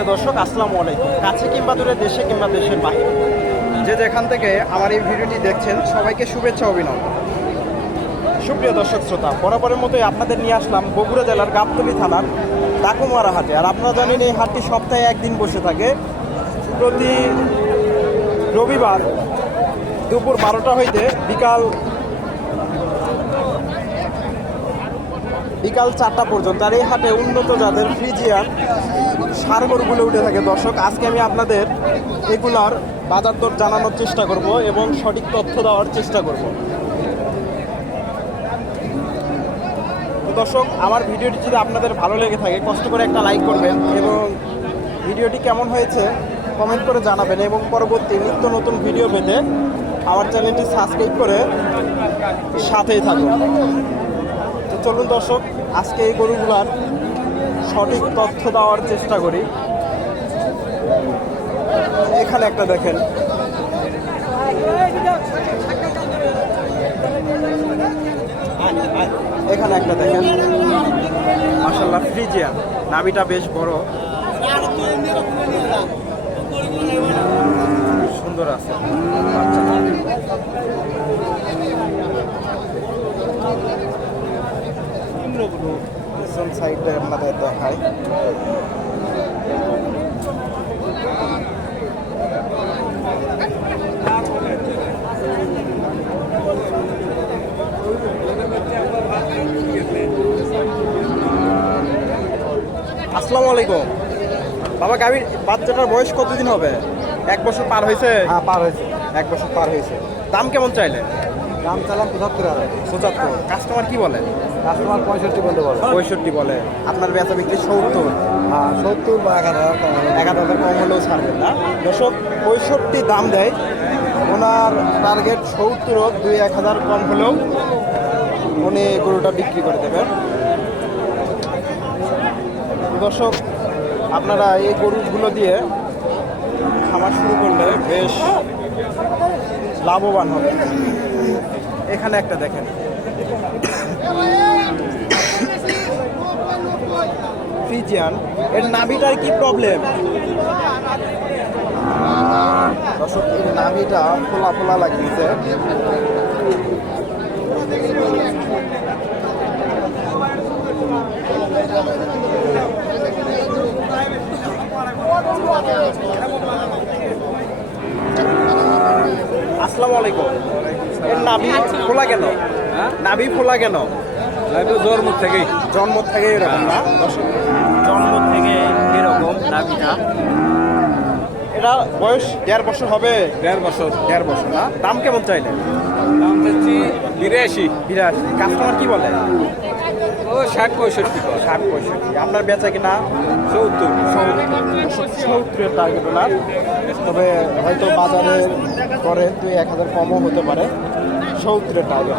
সুপ্রিয় দর্শক আসসালামু আলাইকুম। কাছে কিংবা দূরে দেশে কিংবা দেশের বাইরে। যে যেখান থেকে আমার এই ভিডিওটি দেখছেন সবাইকে শুভেচ্ছা অভিনন্দন। সুপ্রিয় দর্শক শ্রোতা বরাবরের মতোই আপনাদের নিয়ে আসলাম বগুড়া জেলার গাবতলী থানার ডাকুমারা হাটে। আর আপনারা জানেন এই হাটটি সপ্তাহে একদিন বসে থাকে। প্রতি রবিবার দুপুর বারোটা হইতে বিকাল বিকাল চারটা পর্যন্ত। আর এই হাটে উন্নত জাতের ফ্রিজিয়ান সার গরুগুলো উঠে থাকে। দর্শক, আজকে আমি আপনাদের এগুলার বাজার দর জানানোর চেষ্টা করব এবং সঠিক তথ্য দেওয়ার চেষ্টা করব। দর্শক, আমার ভিডিওটি যদি আপনাদের ভালো লেগে থাকে, কষ্ট করে একটা লাইক করবেন এবং ভিডিওটি কেমন হয়েছে কমেন্ট করে জানাবেন এবং পরবর্তী নিত্য নতুন ভিডিও পেতে আমার চ্যানেলটি সাবস্ক্রাইব করে সাথেই থাকুন। চলুন দর্শক, আজকে এই গরুগুলার সঠিক তথ্য দেওয়ার চেষ্টা করি। এখানে একটা দেখেন। এখানে একটা দেখেন। মাসাল্লাহ ফ্রিজিয়ান। নাভিটা বেশ বড়। সুন্দর আছে। সাইডে আপনাদের দেখায়। আসসালামু আলাইকুম। বাবা গাভীর বাচ্চাটার বয়স কতদিন হবে? এক বছর পার হয়েছে? হ্যাঁ পার হয়েছে। এক বছর পার হয়েছে। দাম কেমন চাইলে দাম চালাম পঁচাত্তর হাজার। পঁচাত্তর। কাস্টমার কি বলে? কাস্টমার পঁয়ষট্টি বলতে পারো পঁয়ষট্টি বলে। আপনার বেচা বিক্রি সত্তর। হ্যাঁ সত্তর বা হবে। এক হাজার কম হলেও ছাড়বেন না। দর্শক পঁয়ষট্টি দাম দেয়। ওনার টার্গেট সত্তর দুই এক হাজার কম হলেও উনি গরুটা বিক্রি করে দেবেন। দর্শক আপনারা এই গরুগুলো দিয়ে খামার শুরু করলে বেশ লাভবান হবে। এখানে একটা দেখেন। ফ্রিজিয়ান এর নাভিটার কি প্রবলেম দর্শক এর নাভিটা ফোলা ফোলা লাগতেছে। আসসালামু আলাইকুম। এর নাভি ফোলা কেন? নাভি ফোলা কেন? জন্ম থেকেই। জন্ম থেকে এরকম না? জন্ম থেকে এরকম নাভিটা এটা বয়স দেড় বছর হবে? দেড় বছর। দেড় বছর না? দাম কেমন চাইলে দাম হচ্ছে বিরাশি। বিরাশি। কাস্টমার কি বলে? ও ষাট পঁয়ষট্টি ষাট পঁয়ষট্টি। আপনার বেচা কিনা? চৌত্তর সত্তরের টার্গেট ওনার। তবে হয়তো বাজারে করে দুই এক হাজার কমও হতে পারে। সত্তরের টার্গেট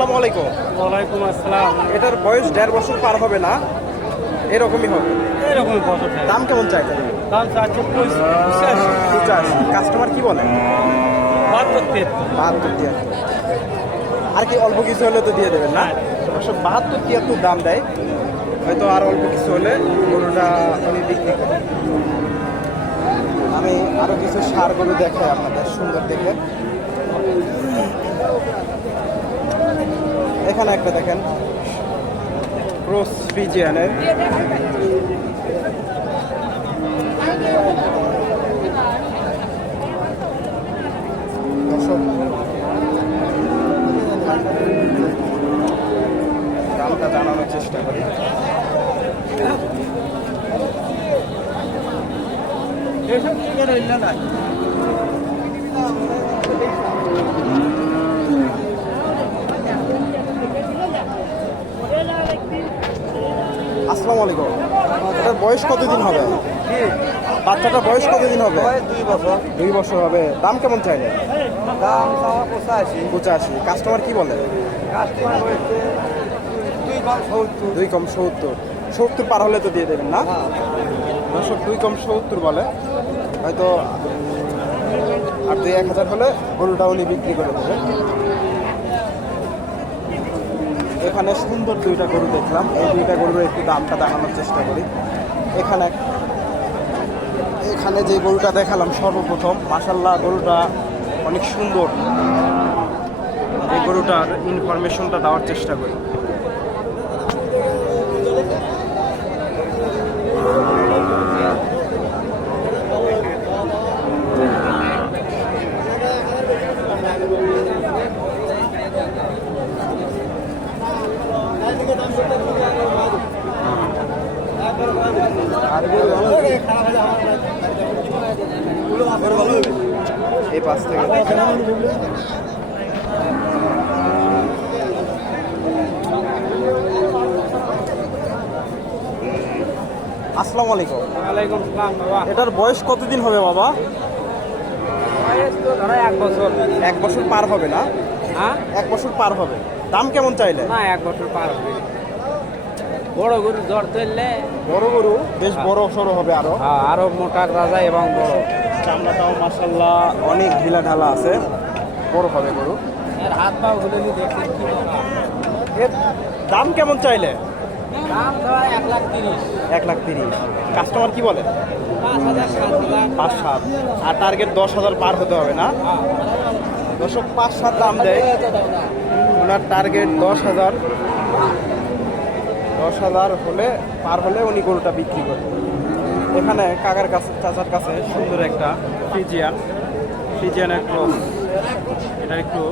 আসসালামু আলাইকুম। ওয়ালাইকুম আসসালাম। এটার বয়স দেড় বছর পার হবে না? এরকমই হবে। এরকম দাম কেমন চাইতে দাম চারশো পঁচাশি কাস্টমার কি বলে? বাহাত্তর তেহাত্তর বাহাত্তর তিয়াত্তর। আর কি অল্প কিছু হলে তো দিয়ে দেবেন না? অবশ্য বাহাত্তর তিয়াত্তর দাম দেয়। হয়তো আর অল্প কিছু হলে গরুটা উনি বিক্রি করেন আমি আরও কিছু সার গরু দেখাই আপনাদের সুন্দর দেখে। এখানে একটা দেখেন। ক্রস ফ্রিজিয়ানের দর্শক দামটা জানানোর চেষ্টা করি। আসসালামু আলাইকুম। এটার বয়স কতদিন হবে? বাচ্চাটার বয়স কতদিন হবে? দুই বছর। দুই বছর হবে। দাম কেমন চাইলে? দাম পঁচাশি। পঁচাশি। কাস্টমার কি বলে? কাস্টমার দুই কম সত্তর। দুই কম সত্তর। সত্তর পার হলে তো দিয়ে দেবেন না? দর্শক দুই কম সত্তর বলে। হয়তো আর দুই এক হাজার হলে গরুটা উনি বিক্রি করে দেবেন। এখানে সুন্দর দুইটা গরু দেখলাম। এই দুইটা গরুর একটু দামটা দেখানোর চেষ্টা করি। এখানে এখানে যে গরুটা দেখালাম সর্বপ্রথম মাসাল্লাহ গরুটা অনেক সুন্দর। এই গরুটার ইনফরমেশনটা দেওয়ার চেষ্টা করি আর গরু ভালো এই পাশ থেকে। আসসালামু আলাইকুম। ওয়ালাইকুম সালাম বাবা। এটার বয়স কতদিন হবে বাবা? এক বছর। এক বছর পার হবে না? হ্যাঁ? এক বছর পার হবে। দাম কেমন চাইলে? না এক বছর পার হবে। বড় গরু জ্বর ধরলে বড় গরু বেশ বড় সড়ো হবে আরও। হ্যাঁ, আরও মোটা রাজা এবং বড়। চামড়াটাও মাসাল্লাহ অনেক ঢিলা ঢালা আছে। বড় হবে গরু। হাত পা দেখতে এর দাম কেমন চাইলে? এক লাখ তিরিশ। কাস্টমার কি বলে? পাঁচ সাত আর টার্গেট দশ হাজার পার হতে হবে না? হ্যাঁ। দর্শক পাঁচ সাত দাম দেয়। ওনার টার্গেট দশ হাজার। দশ হাজার হলে পার হলে উনি গরুটা বিক্রি করবেন এখানে কাকার কাছে, চাচার কাছে সুন্দর একটা ফিজিয়ান ফিজিয়ান একটু এটা একটু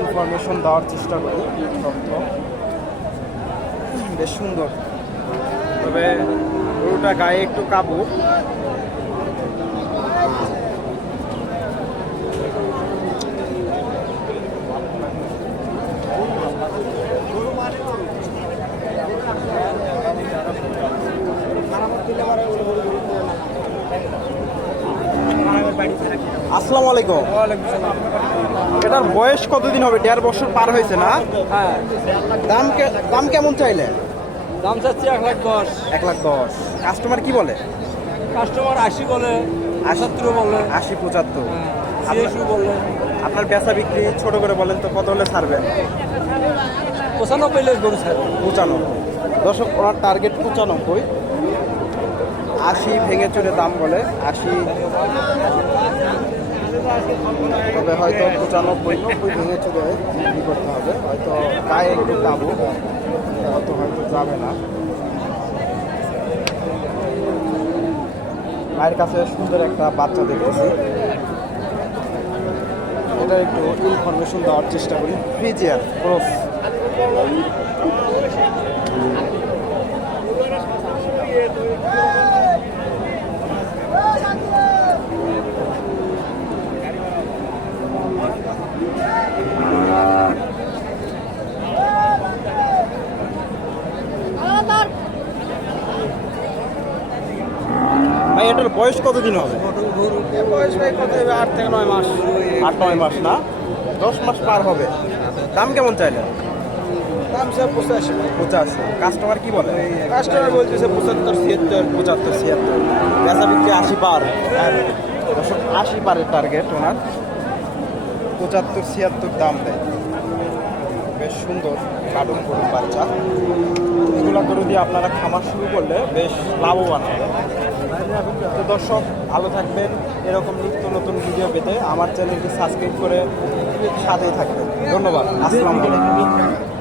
ইনফরমেশন দেওয়ার চেষ্টা করি, তথ্য। বেশ সুন্দর। তবে গরুটা গায়ে একটু কাবু আসসালামু আলাইকুম। এটার বয়স কতদিন হবে? দেড় বছর পার হয়েছে না? হ্যাঁ। দাম কে- দাম কেমন চাইলে? দাম চাচ্ছি এক লাখ দশ। এক লাখ দশ। কাস্টমার কি বলে? কাস্টমার আশি বলে আটাত্তর বলে। আশি পঁচাত্তর। সিএসু বলে। আপনার বেচা বিক্রি ছোট করে বলেন তো কত হলে ছাড়বেন? পঁচানব্বই লেখ গরু স্যার পঁচানব্বই। দর্শক ওনার টার্গেট পঁচানব্বই। আশি ভেঙে চুরে দাম বলে আশি তবে হয়তো পঁচানব্বই, নব্বই ভেঙে চলে বিক্রি করতে হবে। হয়তো গায়ে একটু যাব অত হয়তো যাবে না। মায়ের কাছে সুন্দর একটা বাচ্চা দেখেছি এটা একটু ইনফরমেশন দেওয়ার চেষ্টা করি। ফ্রিজিয়ার ক্রস ভাই এটার বয়স কতদিন হবে? বয়স ভাই কত হবে আট থেকে নয় মাস আট নয় মাস না? দশ মাস পার হবে। দাম কেমন চাইলে দাম স্যার পঁচাশি। পঁচাশি কাস্টমার কি বলে? কাস্টমার বলতেছে পঁচাত্তর ছিয়াত্তর পঁচাত্তর ছিয়াত্তর। বেচা বিক্রি আশি পার। আর আশি পারের টার্গেট ওনার। পঁচাত্তর ছিয়াত্তর দাম দেয়। বেশ সুন্দর কার্টুন করুন বাচ্চা। এগুলো করে দিয়ে আপনারা খামার শুরু করলে বেশ লাভবান হবে। তো দর্শক, ভালো থাকবেন। এরকম নিত্য নতুন ভিডিও পেতে আমার চ্যানেলটি সাবস্ক্রাইব করে সাথেই থাকবেন। ধন্যবাদ। আসসালামু আলাইকুম।